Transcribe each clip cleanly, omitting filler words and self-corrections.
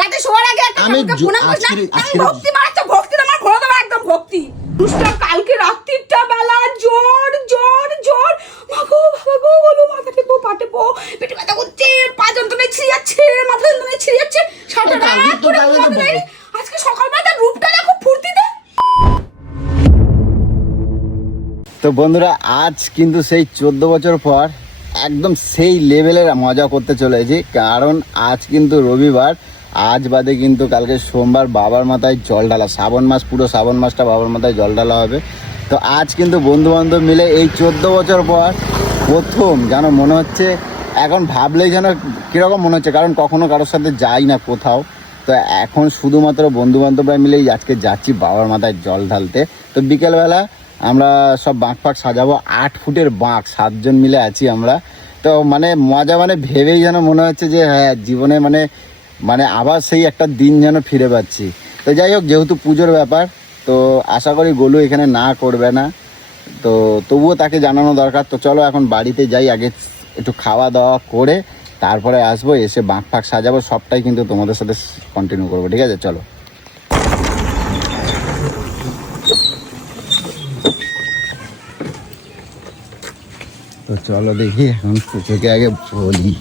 রাতে শোয়ার আগে একটা ফোন আমি ভক্তি মারাচ্ছ, ভক্তি আমার ঘোরা দেবো একদম ভক্তি। দুষ্টা কালকে রাত্রিটা বেলা জোর জোর জোর মাগো বাবা গো বলো মাথা টেপো পা টেপো পেটে ব্যথা করছে, পা যন্ত্রণায় ছিঁড়ে যাচ্ছে, মাথা যন্ত্রণায় ছিঁড়ে যাচ্ছে, সারা রাত ধরে ঘুমাতে দেয়নি। আজকে সকালবেলা তার রূপটা দেখো ফুর্তিতে। তো বন্ধুরা আজ কিন্তু সেই 14 বছর পর একদম সেই লেভেলের মজা করতে চলেছি, কারণ আজ কিন্তু রবিবার, আজ বাদে কিন্তু কালকে সোমবার বাবার মাথায় জল ঢালা, শ্রাবণ মাস, পুরো শ্রাবণ মাসটা বাবার মাথায় জল ঢালা হবে। তো আজ কিন্তু বন্ধু বান্ধব মিলে এই 14 বছর পর প্রথম যেন মনে হচ্ছে, এখন ভাবলেই যেন কীরকম মনে হচ্ছে, কারণ কখনো কারোর সাথে যাই না কোথাও। তো এখন শুধুমাত্র বন্ধু বান্ধবরা মিলেই আজকে যাচ্ছি বাবার মাথায় জল ঢালতে। তো বিকেলবেলা আমরা সব বাঁক ফাঁক সাজাবো, 8 ফুটের বাঁক, 7 জন মিলে আছি আমরা। তো মানে মজা, মানে ভেবেই যেন মনে হচ্ছে যে হ্যাঁ জীবনে মানে আবার সেই একটা দিন যেন ফিরে পাচ্ছি। তো যাই হোক, যেহেতু পুজোর ব্যাপার, তো আশা করি গোলু এখানে না করবে না, তো তবুও তাকে জানানো দরকার। তো চলো এখন বাড়িতে যাই, আগে একটু খাওয়া দাওয়া করে তারপরে আসবো, এসে বাঁক ফাঁক সাজাবো, সবটাই কিন্তু তোমাদের সাথে কন্টিনিউ করবো, ঠিক আছে? চলো। তো চলো দেখি এখন পুচুকে আগে বলি।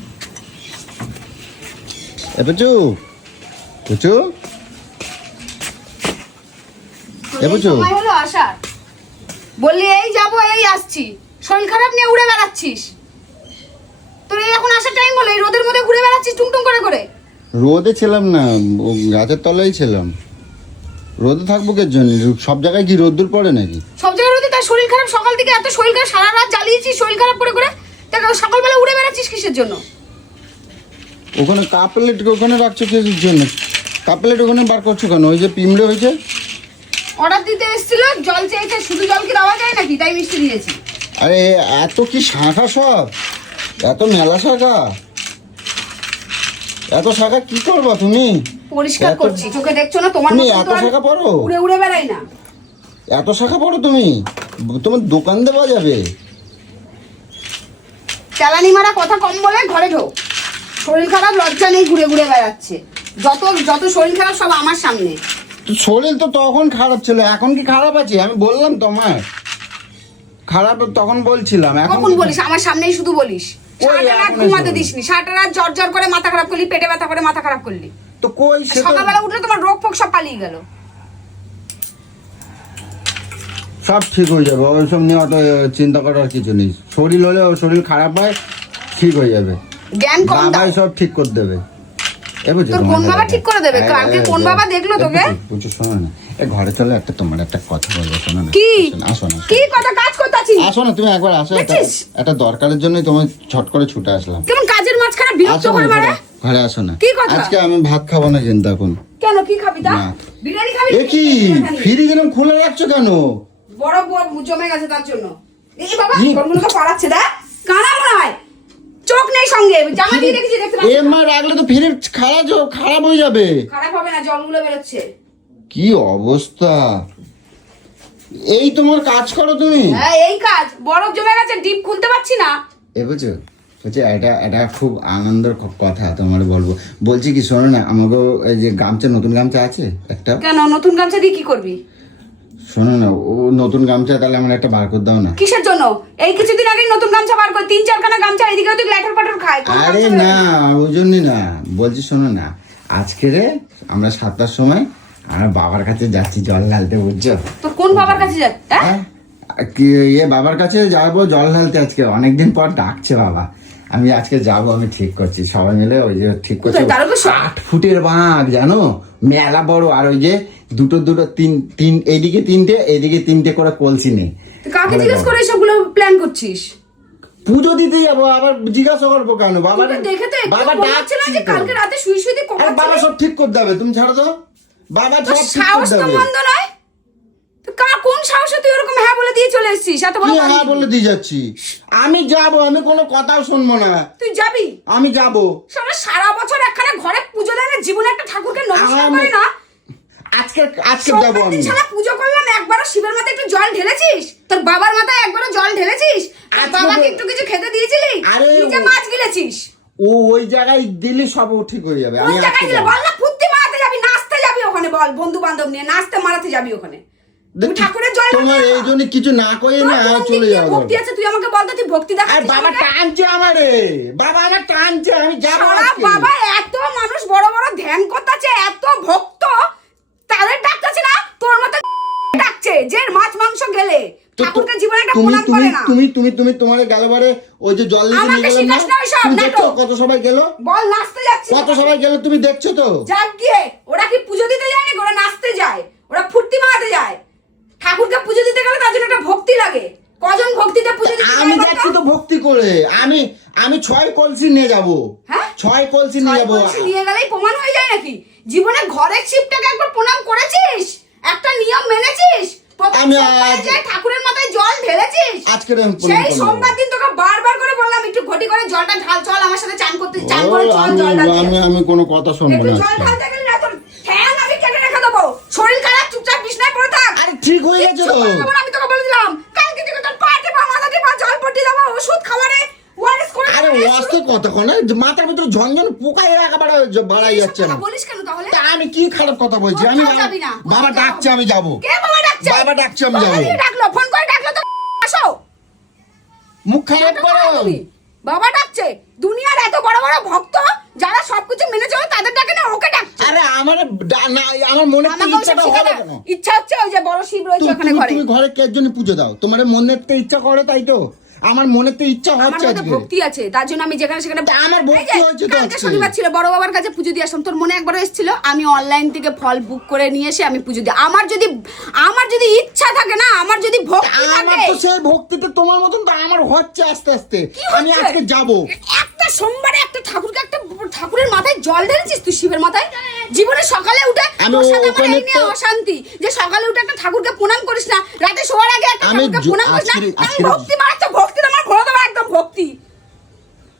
পুচু পুচু পুচু হলো আসার, বললি এই যাবো এই আসছি, শরীর খারাপ নিয়ে উড়ে বেড়াচ্ছিস। তোর এই এখন আসার টাইম হলো, এই রোদের মধ্যে ঘুরে বেড়াচ্ছিস টুংটুং করে করে। রোদে ছিলাম না, গাছের তলায় ছিলাম। রোদে থাকবো কে জন্য? সব জায়গায় কি রোদ্দুর পড়ে নাকি? সব জায়গায় রোদে, তার শরীর খারাপ, সকাল থেকে এত শরীর খারাপ, সারা রাত জ্বালিয়েছিস শরীর খারাপ করে করে, তাকে সকালবেলা উড়ে বেড়াচ্ছিস কিসের জন্য? ওখানে কাপ প্লেট ওখানে রাখছো কিসের জন্য? কাপ প্লেট ওখানে বার করছো কেন? ওই যে পিমড়ে হয়েছে, অর্ডার দিতে এসেছিল, জল চেয়েছে, শুধু জল কি দেওয়া যায় নাকি? তাই মিষ্টি দিয়েছি। আরে এত কি শাখা, সব এত মেলা শাখা, এত শাখা কি করবা তুমি? পরিষ্কার করছি, চোখে দেখছো না? তোমার তুমি এত শাখা পড়ো? উড়ে উড়ে বেড়াই না। এত শাখা পড়ো তুমি? তোমার দোকান দেওয়া যাবে। চালানি মারা কথা কম বলে ঘরে ঢোক। শরীর খারাপ, লজ্জা নেই, ঘুরে ঘুরে বেড়াচ্ছে। যত যত শরীর খারাপ সব আমার সামনে। তো শরীর তো তখন খারাপ ছিল, এখন কি খারাপ আছে? আমি বললাম তোমায় খারাপ, তখন বলছিলাম। এখন কখন বলিস? আমার সামনেই শুধু বলিস। সারাটা রাত ঘুমাতে দিসনি, সারাটা রাত জ্বর জ্বর করে মাথা খারাপ করলি, পেটে ব্যথা করে মাথা খারাপ করলি। তো কই সকালবেলা উঠলে তোমার রোগ ফোগ সব পালিয়ে গেল। সব ঠিক হয়ে যাবে, ওইসব নিয়ে অত চিন্তা করার কিছু নেই। শরীর হলে শরীর খারাপ হয়, ঠিক হয়ে যাবে। জ্ঞান কম দাও, বাবাই সব ঠিক করে দেবে। তোর কোন বাবা ঠিক করে দেবে? কালকে কোন বাবা দেখলো তোকে? বুঝছো, শোনো না, ঘরে চলো, তোমার একটা কথা বলবো, শোনো না। কি? আসো না। কি কথা? কাজ করতে আছিস? আসো না, তুমি একবার আসো, একটা দরকারের জন্যই তোমার ছট করে ছুটে আসলাম। কেমন কাজের মাঝখানে বিরক্ত করে মারে? ঘরে আসো না। কি কথা? আজকে আমি ভাত খাবো না কিন্তু এখন। কেন, কি খাবি? তা বিরিয়ানি খাবি? এ কি ফ্রিজ এরকম খুলে রাখছো কেন? বড় জমে গেছে তার জন্য। এই বাবা গরমগুলোকে পাড়াচ্ছে, দেখ কানা মনে হয়, চোখ নেই সঙ্গে, জামা দিয়ে রেখেছি, দেখতে পাচ্ছিস? মা রাখলে তো ফ্রিজ খারাপ হয়ে যাবে। খারাপ হবে না, জলগুলো বেরোচ্ছে। কি অবস্থা! এই তোমার কাজ করো তুমি? হ্যাঁ এই কাজ, বরফ জমে গেছে, ডিপ খুলতে পারছি না। বুঝছো, এটা খুব আনন্দের কথা তোমার বলবো। বলছি কি, শোনো না, আমাকে এই যে গামছা, নতুন গামছা আছে একটা। কেন নতুন গামছা দিয়ে কি করবি? শোনো না, ও নতুন গামছা তাহলে আমার একটা বার করে দাও না। কিসের জন্য? এই কিছুদিন আগে নতুন গামছা বার করে 3-4খানা গামছা, এদিকে তুই ল্যাটার পাটার খায়। আরে না, ওই জন্যই না বলছি, শোনো না, আজকে রে আমরা 7টার সময় আমরা বাবার কাছে যাচ্ছি জল ঢালতে, বুঝছো? তোর কোন বাবার কাছে যাচ্ছিস? হ্যাঁ, কি বাবার কাছে যাবো জল ঢালতে, আজকে অনেকদিন পর ডাকছে বাবা। আমি আজকে যাবো, আমি ঠিক করছি, সবাই মিলে ওই যে ঠিক করছি। 8 ফুটের বাঁক, জানো, মেলা বড়। আর ওই যে দুটো তিন এইদিকে 3টে, এইদিকে 3টে করে কলসি নেই। কাকে জিজ্ঞেস করে সবগুলো প্ল্যান করছিস? পুজো দিতে যাবো, আবার জিজ্ঞাসা করবো কেন? বাবা দেখে তো বাবা ডাকছে না যে কালকে রাতে শুই শুই দিয়ে কোকা। বাবা সব ঠিক করে দেবে, তুমি ছাড়ো তো। বাবা সব ঠিক করে সাহস তো দেবে। মন্দ নয়। তো কোন সাহসে তুই এরকম হ্যাঁ বলে দিয়ে চলে এসেছিস? এত বড় হ্যাঁ বলে দিয়ে যাচ্ছি, আমি যাবো, আমি কোনো কথাও শুনবো না। তুই যাবি? আমি যাবো। সারা বছর একখানা ঘরে পুজো দেয় না, জীবনে একটা ঠাকুরকে নমস্কার করে না। আজকে যাবো আমি। সারা পুজো করলাম, একবারও শিবের মাথায় একটু জল ঢেলেছিস? তোর বাবার মাথায় একবারও জল ঢেলেছিস? আর বাবাকে একটু কিছু খেতে দিয়েছিলি? নিজে মাছ গিলেছিস? ওই জায়গায় দিলে সব ঠিক হয়ে যাবে। ওই জায়গায় দিলে বল না, ফুর্তি বল বন্ধু বান্ধব নিয়ে নাচতে মারাতে যাবি ওখানে? তুমি ঠাকুরের জল তোমার এই জন্য কিছু না কই না চলে যাও। ভক্তি আছে তুই আমাকে বল তো, তুই ভক্তি দেখ। আর বাবা টানছে আমারে, বাবা আমার টানছে, আমি যাব সারা বাবা এত মানুষ বড় বড় ধ্যান করতেছে, এত ভক্ত, তাদের ডাকতেছে না, তোর মতো ডাকছে যে মাছ মাংস গেলে ঠাকুরকে জীবনে একটা প্রণাম করে না। তুমি তোমার গেলবারে ওই যে জল দিতে নিয়ে গেলাম না, তুমি দেখছো কত সবাই গেল? বল নাচতে যাচ্ছে কত সবাই গেল তুমি দেখছো তো? যাক গিয়ে ওরা কি পুজো দিতে যায় না, ওরা নাচতে যায়, ওরা ফুর্তি মারাতে যায়। ঠাকুরকে পুজো দিতে গেলে তার জন্য একটা ভক্তি লাগে। কজন ভক্তিতে পুজো দিতে যায়? আমি যাচ্ছি তো ভক্তি করে, আমি 6 কলসি নিয়ে যাব। হ্যাঁ 6 কলসি নিয়ে যাব। নিয়ে গেলেই প্রমাণ হয়ে যায় নাকি? জীবনে ঘরের শিবটাকে একবার প্রণাম করেছিস? একটা নিয়ম মেনেছিস? আমি ঠাকুরের মাথায় জল ঢেলেছিস? আজকে সেই সোমবার দিন তোকে বারবার করে বললাম একটু ঘটি করে জলটা ঢাল, চল আমার সাথে চান করতে, চান করে চল জল ঢাল। আমি কোনো কথা শুনবো না। জল ঢালতে গেলে না তোর ঠ্যাং আমি কেটে রেখে দেবো। শরীর খারাপ, চুপচাপ বিছনায় পড়ে থাক। আরে ঠিক হয়ে গেছে তো। আমি তোকে বলে দিলাম কালকে থেকে তোর পাটে বা মাথাতে বা জল পড়তে দেবো, ওষুধ খাবারে ওয়ারেস করে। আরে ওয়াস্তে কতক্ষণ মাথার ভিতরে ঝনঝন পোকা একেবারে বাড়াই যাচ্ছে না। বলিস কেন তাহলে? তা আমি কি খারাপ কথা বলছি? আমি বাবা ডাকছে, আমি যাব। কে বাবা ডাকছে? বাবা ডাকছে, আমি যাব। ডাকলো, ফোন করে ডাকলো তো আসো। মুখ খারাপ করো। বাবা ডাকছে, দুনিয়ার এত বড় বড় ভক্ত যারা সবকিছু মেনে চলে তাদের ডাকে না, ওকে ডাকছে। আরে আমার আমার মনে ইচ্ছাটা হবে কেন? ইচ্ছা হচ্ছে ওই যে বড় শিব রয়েছে ওখানে ঘরে। তুমি ঘরে কে জন্য পুজো দাও? তোমার মনের তো ইচ্ছা করে, তাই তো? আমার মনের তো ইচ্ছা হচ্ছে আজকে। ভক্তি আছে তার জন্য আমি যেখানে সেখানে আমার ভক্তি হচ্ছে তো আজকে শনিবার ছিল, বড় বাবার কাছে পুজো দিয়ে আসলাম। তোর মনে একবার এসেছিল আমি অনলাইন থেকে ফল বুক করে নিয়ে এসে আমি পুজো দিই। আমার যদি ইচ্ছা থাকে না, আমার যদি ভক্তি থাকে, আমার তো সেই ভক্তিটা তোমার মতন তো আমার হচ্ছে আস্তে আস্তে। আমি আজকে যাব। একটা সোমবারে একটা ঠাকুরকে, একটা ঠাকুরের মাথায় জল ঢেলেছিস তুই শিবের মাথায়? জীবনে সকালে উঠে তোর সাথে আমার এই নিয়ে অশান্তি যে সকালে উঠে একটা ঠাকুরকে প্রণাম করিস না, রাতে শোয়ার আগে একটা ঠাকুরকে প্রণাম করিস না। আমি ভক্তি মারাচ্ছ, ভক্তি আমার ঘোরা দেবো একদম।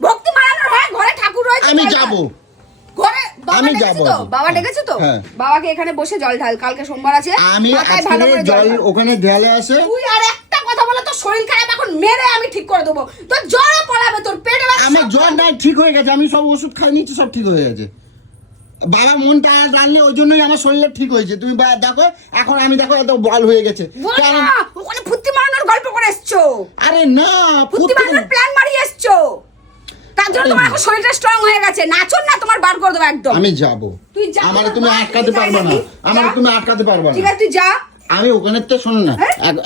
ভক্তি মারানোর হয় ঘরে ঠাকুর রয়েছে, আমি যাব ঘরে। আমি যাব। বাবা ডেকেছে তো, বাবাকে এখানে বসে জল ঢাল, কালকে সোমবার আছে। আমি আজকে জল ওখানে ঢেলে আসে। তুই আর একটা কথা বলে তোর শরীর খারাপ এখন মেরে আমি ঠিক করে দেবো। তোর জ্বর পড়াবে, তোর পেটে ব্যথা। আমার জ্বর নাই, ঠিক হয়ে গেছে। আমি সব ওষুধ খাই নিচ্ছি, সব ঠিক হয়ে গেছে। বাবা মনটা জানলে ওই জন্যই আমার শরীরটা ঠিক হয়েছে। তুমি দেখো এখন আমি দেখো এত বল হয়ে গেছে। ওখানে ফুর্তি মারানোর গল্প করে এসছো? আরে না, ফুর্তি মারানোর প্ল্যান মারিয়ে এসছো, তার জন্য তোমার এখন শরীরটা স্ট্রং হয়ে গেছে। নাচুন না, তোমার বার করে দেবো একদম। আমি যাব। তুই যা, আমারে তুমি আটকাতে পারবে না, আমারে তুমি আটকাতে পারবে না। ঠিক আছে তুই যা। আমি ওখানে তো শোনো না,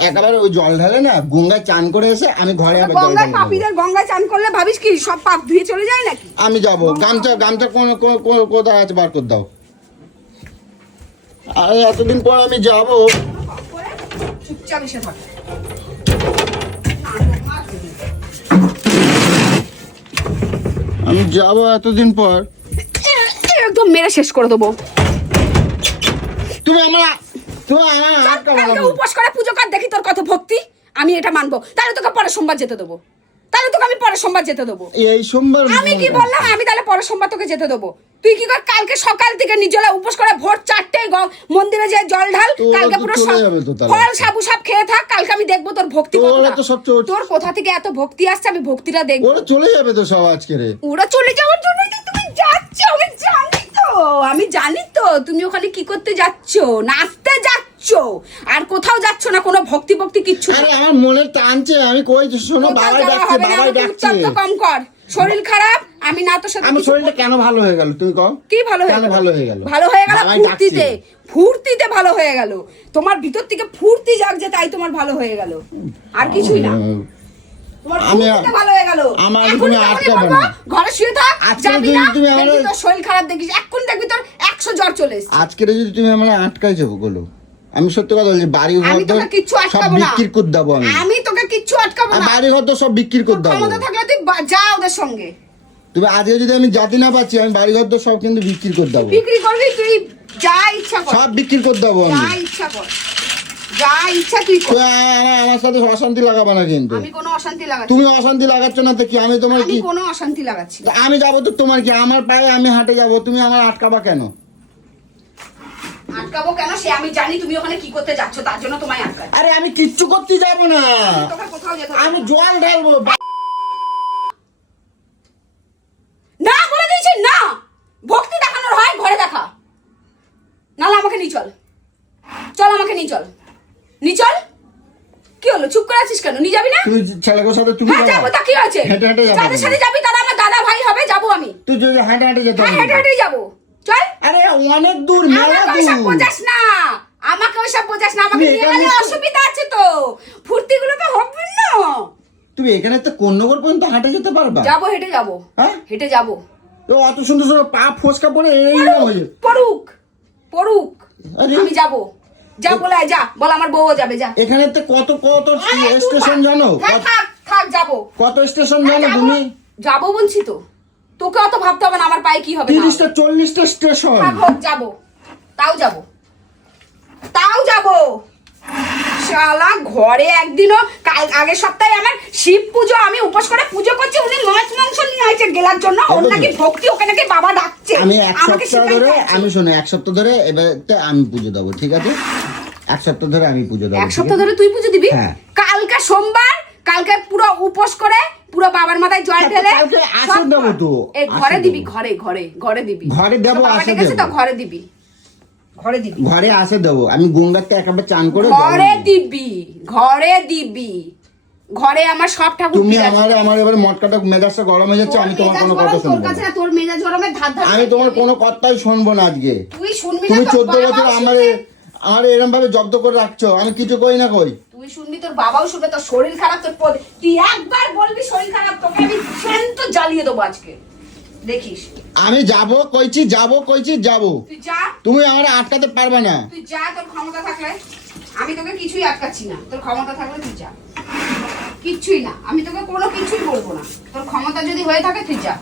একেবারে ওই জল ঢালে না, গঙ্গায় চান করে এসে আমি ঘরে আবার জল গঙ্গায় পাপীদের গঙ্গায় চান করলে ভাবিস কি সব পাপ ধুয়ে চলে যায় নাকি? আমি যাব। গামছা কোথায় আছে বার করে দাও। আরে এতদিন পর আমি যাব। চুপচাপ এসে থাক। আমি যাব এতদিন পর। একদম মেরে শেষ করে দেবো। তুমি আমার কালকে উপোস করে পুজো কর, দেখি তোর কত ভক্তি। আমি এটা মানবো, তাহলে তোকে পরের সোমবার যেতে দেবো। আমি পরের সোমবার যেতে দেবো। এই সোমবার আমি কি বললাম? আমি তাহলে পরের সোমবার তোকে যেতে দেবো। তুই কি কর, কালকে সকাল থেকে নির্জলা উপোস করে ভোর 4টায় মন্দিরে যে জল ঢাল। কালকে পুরো ফল সাবু সব খেয়ে থাক। কালকে আমি দেখবো তোর ভক্তি কতটা। তোর কোথা থেকে এত ভক্তি আসছে, আমি ভক্তিটা দেখবো। ওরা চলে যাবে তো সব আজকে রে। ওরা চলে যাওয়ার জন্য তুমি যাচ্ছ, আমি জানি তো তুমি ওখানে কি করতে যাচ্ছ। নাচতে যাচ্ছ, আর কোথাও যাচ্ছ না, কোনো ভক্তি কিচ্ছু না। আরে আমার মনে টানছে, আমি কই শোনো, বাবাই ডাকছে। কম কর, শরীর খারাপ। আমি না তোর সাথে। আমার শরীরটা কেন ভালো হয়ে গেল তুমি কও? কি ভালো হয়ে গেল? ভালো হয়ে গেল ফুর্তিতে ভালো হয়ে গেল। তোমার ভিতর থেকে ফুর্তি জাগছে, তাই তোমার ভালো হয়ে গেল, আর কিছুই না। ঘরে শুয়ে থাক, যাবি না। তোর শরীর খারাপ দেখিস, এখন দেখবি তোর 100 জ্বর চলে এসেছে। আজকে যদি তুমি আমার আটকাই যাবো বলো, আমি সত্যি কথা বলছি, বাড়ি ঘর সব বিক্রি করে দেবো। আমি তোকে কিচ্ছু আটকাবো না। বাড়ি ঘর সব বিক্রি করে দেবো। ক্ষমতা থাকলে তুই যা ওদের সঙ্গে। তুমি আজকে যদি আমি জাতি না পাচ্ছি, আমি বাড়ি ঘর সব কিন্তু বিক্রি করে দেবো। বিক্রি করবি তুই, যা ইচ্ছা কর, সব বিক্রি করে দেবো। যা ইচ্ছা কর, যা ইচ্ছা তুই কর। আমার সাথে অশান্তি লাগাবে না কিন্তু। আমি কোনো অশান্তি লাগাচ্ছি? তুমি অশান্তি লাগাচ্ছ না তো কি? আমি তোমার কি কোনো অশান্তি লাগাচ্ছি? আমি যাবো তো, তোমার কি? আমার পায়ে আমি হাঁটে যাবো, তুমি আমার আটকাবা কেন? আটকাবো কেন সে আমি জানি। তুমি ওখানে কি করতে যাচ্ছ, তার জন্য তোমায় আটকাই। আরে আমি কিচ্ছু করতে যাবো না, আমি জল ঢালবো। না বলে দিয়েছি না, ভক্তি দেখানোর হয় ঘরে দেখা, নাহলে আমাকে নিয়ে চল, চল আমাকে নিয়ে চল, নিয়ে চল। কি হলো, চুপ করে আছিস কেন? নিয়ে যাবি না? তুই ছেলের সাথে তুমি হ্যাঁ যাবো, তা কি আছে? হেঁটে হেঁটে যাবো। যাদের সাথে যাবি তারা আমার দাদা ভাই হবে, যাবো আমি। তুই যদি হেঁটে হেঁটে যেতে হ্যাঁ হবে। হেঁটে হেঁটে যাবো, চল। আরে অনেক দূর, মেলা আমাকে ওইসব দূর। বোঝাস না, আমাকে ওইসব বোঝাস না, আমাকে তুমি নিয়ে এখানে গেলে তো- অসুবিধা আছে তো, ফুর্তিগুলো তো হবে না। তুমি এখানে তো কোন্নগর পর্যন্ত হাঁটে যেতে পারবা? যাবো, হেঁটে যাবো, হ্যাঁ? হেঁটে যাবো। তো অত সুন্দর সুন্দর পা ফোসকা পড়ে এই হয়ে পড়ুক পড়ুক, আরে। আমি যাবো। যা বলে আয়, যা বল, আমার বউও যাবে, যা। এখানে তো কত কত আরে, তুই স্টেশন থাক। জানো? হ্যাঁ, থাক থাক, যাবো। কত স্টেশন হ্যাঁ, জানো যাবো। তুমি? যাবো বলছি তো, তোকে অত ভাবতে হবে না আমার পায়ে কি হবে না। 30টা 40টা স্টেশন। থাক, হোক, যাবো, তাও যাবো, তাও যাবো। শালা ঘরে একদিনও, কাল আগের সপ্তাহে আমার শিব পুজো, আমি উপোস করে পুজো করছি, উনি মাছ মাংস নিয়ে আসছে গেলার জন্য, ওর নাকি ভক্তি, ওকে নাকি বাবা ডাকছে। আমি এক আমাকে সপ্তাহ শিখাইতে ধরে, আসছে। আমি শোনো, এক সপ্তাহ ধরে এবার আমি পুজো দেবো, ঠিক আছে? এক সপ্তাহ ধরে আমি পুজো দেবো। এক সপ্তাহ ধরে তুই পুজো দিবি? হ্যাঁ। কালকে সোমবার, কালকে পুরো উপোস করে পুরো বাবার মাথায় জল ঢেলে কালকে আসর সব দেবো তো, এই ঘরে আসর দিবি, দেবো। ঘরে ঘরে ঘরে দিবি, ঘরে দেবো, তো বাবা আসর ডেকেছে তো, দেবো। ঘরে দিবি, ঘরে দিবি, ঘরে আসে দেবো, আমি গঙ্গাতে একেবারে চান করে ঘরে দিবি, ঘরে দিবি, ঘরে আমার সব ঠাকুর তুমি ঠিক আছে। আমার এবার মটকাটা মেজাজটা গরম হয়ে যাচ্ছে, আমি তোমার কোনো কথা তোর শুনবো কাছে না। না, তোর মেজাজ গরমে ধার ধার আমি তোমার কোনো কথাই শুনবো না আজকে। তুই শুনবি না, তুমি তোর 14 বছর বাবাও আমার শুনবে। আমার এরকম ভাবে জব্দ করে রাখছো, আমি কিছু কই না কই। তুই শুনবি, তোর বাবাও শুনবে, তোর শরীর খারাপ, তোর তুই একবার বলবি শরীর খারাপ, তোকে আমি শান্ত জ্বালিয়ে দেবো আজকে, দেখিস। আমি যাবো কইছি, যাবো কইছি, যাবো। তুই যা, তুমি আমার আটকাতে পারবে না। তুই যা, তোর ক্ষমতা থাকলে। আমি তোকে কিছুই আটকাচ্ছি না, তোর ক্ষমতা থাকলে তুই যা, কিচ্ছুই না, আমি তোকে কোনো কিছুই বলবো না, তোর ক্ষমতা যদি হয়ে থাকে তুই যা।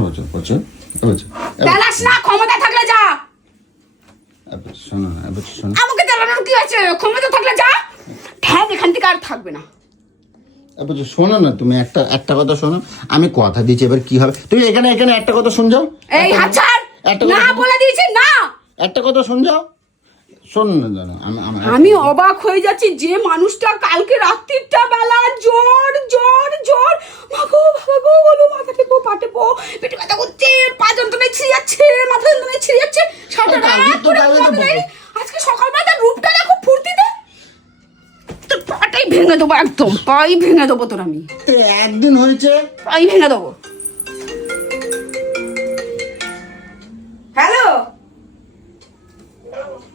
বছর বছর বছর তেলাস না, ক্ষমতা থাকলে যা। শোনো না, শোনো। আমাকে তেলানোর কি আছে, ক্ষমতা থাকলে যা, ঠ্যাং এখান থেকে আর থাকবে না। বলছো শোনো না, তুমি একটা কথা শোনো, আমি কথা দিচ্ছি, এবার কি হবে তুমি এখানে একটা কথা শুনছো? এই হাত ছাড়, একটা না কথা- বলে দিয়েছি না। একটা কথা শুনছো? শোন না, জানো আমি অবাক হয়ে যাচ্ছি, যে মানুষটা কালকে রাত্রিটা বেলা জোর জোর জোর, মাগো বাবা গো বলো, মাথা টেপো, পা টেপো, পেটে ব্যথা করছে, পা যন্ত্রণায় ছিঁড়ে যাচ্ছে, মাথা যন্ত্রণায় ছিঁড়ে যাচ্ছে, সারা কালকে রাত তো ধরে কালকে তো ঘুমাতে দেয়নি। আজকে সকালবেলা তার রূপটা দেখো ফুর্তিতে, তোর পাটাই ভেঙে দেবো, একদম পাই ভেঙে দেবো তোর, আমি একদিন হয়েছে। পাই ভেঙে দেবো। হ্যালো,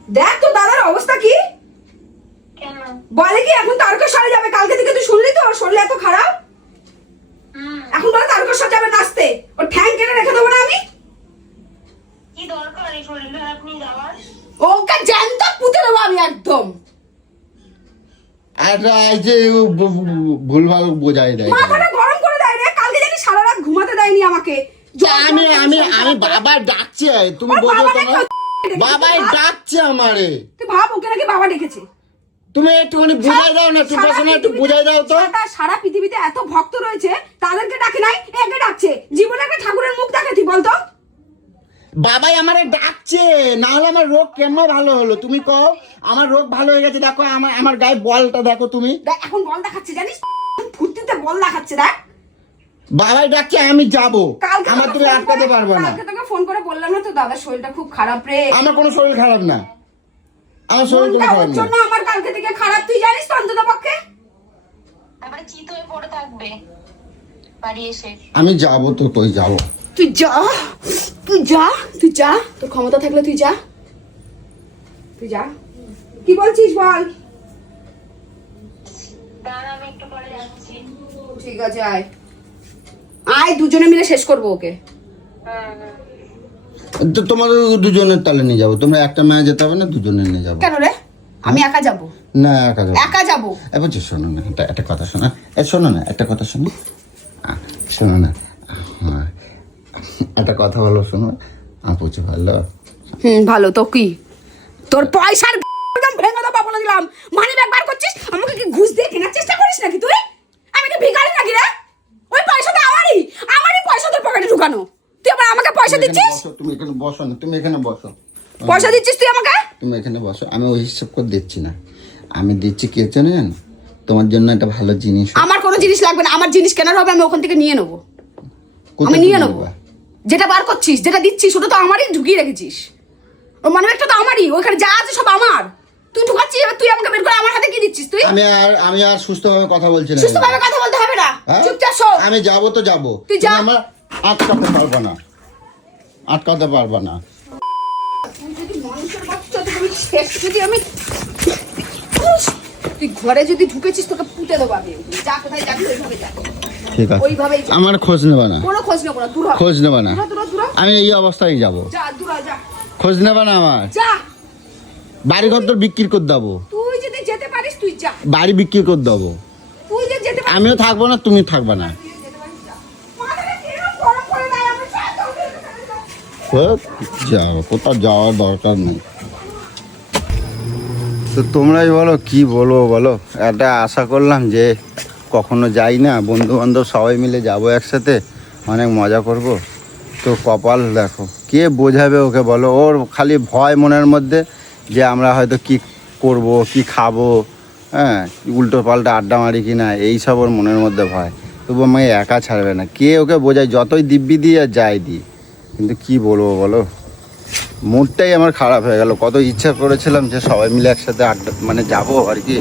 দেখ তোর দাদার অবস্থা কি বলে, কি এখন তারকেশ্বরে যাবে, কালকে থেকে তুই শুনলি তো ওর শরীর এত খারাপ, এখন বলে তারকেশ্বর যাবে নাচতে, ওর ঠ্যাং কেটে রেখে দেবো না আমি, কি দরকার এই শরীর খারাপ নিয়ে যাওয়ার? ওকে জ্যান্ত পুঁতে দেবো আমি একদম। একটা এই যে ভুলভাল বোঝাই দেয়। মাথাটা গরম করে দেয় রে, কালকে জানি সারা রাত ঘুমাতে দেয়নি আমাকে। আমি আমি আমি বাবা ডাকছে, তুমি ওর বোঝো বাবা তো না? ডেকেছে। বাবাই ডাকছে আমারে। তুই ভাব, ওকে নাকি বাবা ডেকেছে। তুমি একটুখানি বুঝাই দাও না, একটু বসে একটু বুঝাই দাও তো। সারা পৃথিবীতে এত ভক্ত রয়েছে, তাদেরকে ডাকে নাই, একে ডাকছে। জীবনে একটা ঠাকুরের মুখ দেখাতি বলতো? বাবাই আমারে ডাকছে, না হলে আমার রোগ কেমন ভালো হলো তুমি কও? আমার রোগ ভালো হয়ে গেছে, দেখো আমার গায়ে বলটা দেখো তুমি। দেখ এখন বল দেখাচ্ছে, জানিস ফুর্তিতে বল দেখাচ্ছে, দেখ। বাবাই ডাকছে, আমি যাব, কালকে আমার তোকে তুমি ফোন আটকাতে করে- পারবে না। কালকে তোকে ফোন করে বললাম না তো, দাদার শরীরটা খুব খারাপ রে। আমার কোনো শরীর খারাপ না, আমার শরীর কোনো মনটা খারাপ ওর না। জন্য আমার কালকে থেকে খারাপ, তুই জানিস তো অন্তত পক্ষে। তারপরে চিত হয়ে পড়ে থাকবে বাড়ি এসে। আমি যাব তো, কই যাব? তুই যা, তুই যা, তুই যা, তোর ক্ষমতা থাকলে তুই যা, তুই যা। কি বলছিস বল? দাঁড়া, আমি একটু পরে যাচ্ছি। ঠিক আছে, আয় আয়, দুজনে মিলে শেষ করবো ওকে। তো তোমাদের দুজনের তালে নিয়ে যাবো, তোমরা একটা মেয়ে যেতে হবে না, দুজনে নিয়ে যাবো। কেন রে, আমি একা যাবো? না একা যাবো। একা যাবো? বলছি শোনো না, একটা কথা শোনো, শোনো না, একটা কথা শোনো, শোনো না, হ্যাঁ, একটা কথা বলো, শোনো। আপু ভালো? ভালো তো, কি তোর পয়সার একদম ভেঙে দেবো বলে দিলাম। মানি ব্যাগ বার করছিস, আমাকে কি ঘুষ দিয়ে কেনার চেষ্টা করিস নাকি তুই? আমি কি ভিখারি নাকি রে? ওই পয়সা তো আমারই পয়সা তোর পকেটে ঢুকানো, তুই আবার আমাকে পয়সা দিচ্ছিস? তুমি এখানে বসো না, তুমি এখানে বসো। পয়সা দিচ্ছিস তুই আমাকে? তুমি এখানে বসো, আমি ওই হিসাব করে দিচ্ছি না, আমি দিচ্ছি কে জানেন, তোমার জন্য একটা ভালো জিনিস। আমার কোনো জিনিস লাগবে না, আমার জিনিস কেনার হবে, আমি ওখান থেকে নিয়ে নেবো, কোথায় আমি নিয়ে তুমি নেবো। নেবা? যেটা বার করছিস, যেটা দিচ্ছিস, ওটা তো আমারই ঢুকিয়ে রেখেছিস, ও মানি ব্যাগটা তো আমারই, ওখানে যা আছে সব আমার। তুই ঢুকাচ্ছিস, এবার তুই আমাকে বের করে আমার হাতে কি দিচ্ছিস তুই? আমি আর সুস্থভাবে কথা বলছি না। সুস্থভাবে কথা বলতে হবে না, হ্যাঁ? চুপচাপ শো। আমি যাবো তো যাবো, তুই যা। আমার আটকাতে পারবো না, আটকাতে পারবো না। তুই যদি মানুষের বাচ্চা, তোকে আমি শেষ যদি আমি তুই ঘরে যদি ঢুকেছিস তোকে পুঁতে দেবো আমি। যা কোথায় যাবি ওইভাবে যা, ঠিক আছে, ওইভাবেই যা। আমার খোঁজ নেবা না, কোনো খোঁজ নেবো না, দূর হ। খোঁজ নেবা না, দূর হ, দূর হ, দূর হ। আমি এই অবস্থায় যাবো, যা দূর হ, যা খোঁজ নেবা না আমার। যা। বাড়ি ঘর তো বিক্রি করে দেবো, তুই যদি যেতে পারিস তুই যা, বাড়ি বিক্রি করে দেবো। তুই যে যেতে পারিস আমিও থাকবো না, তুমি থাকবা না। তুই যেতে পারিস যা। মাথাটা কিরম গরম করে দেয় আমার সাথে, ওকে এখানে যা। যাও, কোথাও যাওয়ার দরকার নেই। তো তোমরাই বলো কি বলবো বলো। একটা আশা করলাম যে কখনো যাই না, বন্ধু বান্ধব সবাই মিলে যাবো একসাথে, অনেক মজা করব। তো কপাল দেখো, কে বোঝাবে ওকে বলো? ওর খালি ভয় মনের মধ্যে যে আমরা হয়তো কি করব, কি খাবো, হ্যাঁ, উল্টো পাল্টা আড্ডা মারি কি না, এইসব ওর মনের মধ্যে ভয়। তবু আমাকে একা ছাড়বে না, কে ওকে বোঝায়? যতই দিব্যি দিই আর যাই দিই, কিন্তু কি বলবো বলো, মুডটাই আমার খারাপ হয়ে গেল। কত ইচ্ছা করেছিলাম যে সবাই মিলে একসাথে আড্ডা মানে যাবো আর কি।